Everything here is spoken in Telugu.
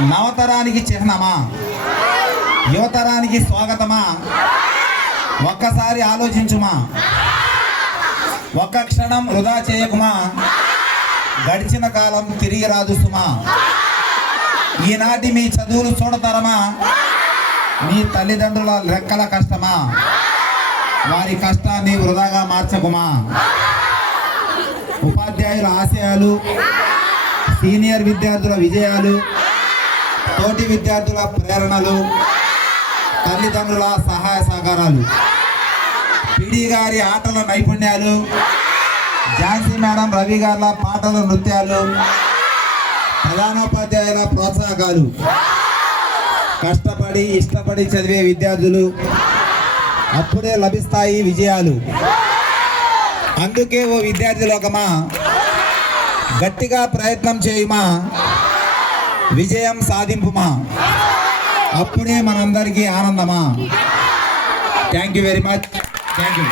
నవతరానికి చిహ్నమా, యువతరానికి స్వాగతమా? ఒక్కసారి ఆలోచించుమా, ఒక్క క్షణం వృధా చేయకుమా. గడిచిన కాలం తిరిగి రాదు సుమా. ఈనాటి మీ చదువులు చూడతరమా, మీ తల్లిదండ్రుల రెక్కల కష్టమా? వారి కష్టాన్ని వృధాగా మార్చకుమా. ఉపాధ్యాయుల ఆశయాలు, సీనియర్ విద్యార్థుల విజయాలు, తోటి విద్యార్థుల ప్రేరణలు, తల్లిదండ్రుల సహాయ సహకారాలు, పిడి గారి ఆటల నైపుణ్యాలు, ఝాన్సీ మేడం రవి గారి పాటలు నృత్యాలు, ప్రధానోపాధ్యాయుల ప్రోత్సాహకాలు, కష్టపడి ఇష్టపడి చదివే విద్యార్థులు, అప్పుడే లభిస్తాయి విజయాలు. అందుకే ఓ విద్యార్థి లోకమా, గట్టిగా ప్రయత్నం చేయుమా, విజయం సాధింపుమా. అప్పుడే మనందరికీ ఆనందమా. Thank you very much. Thank you.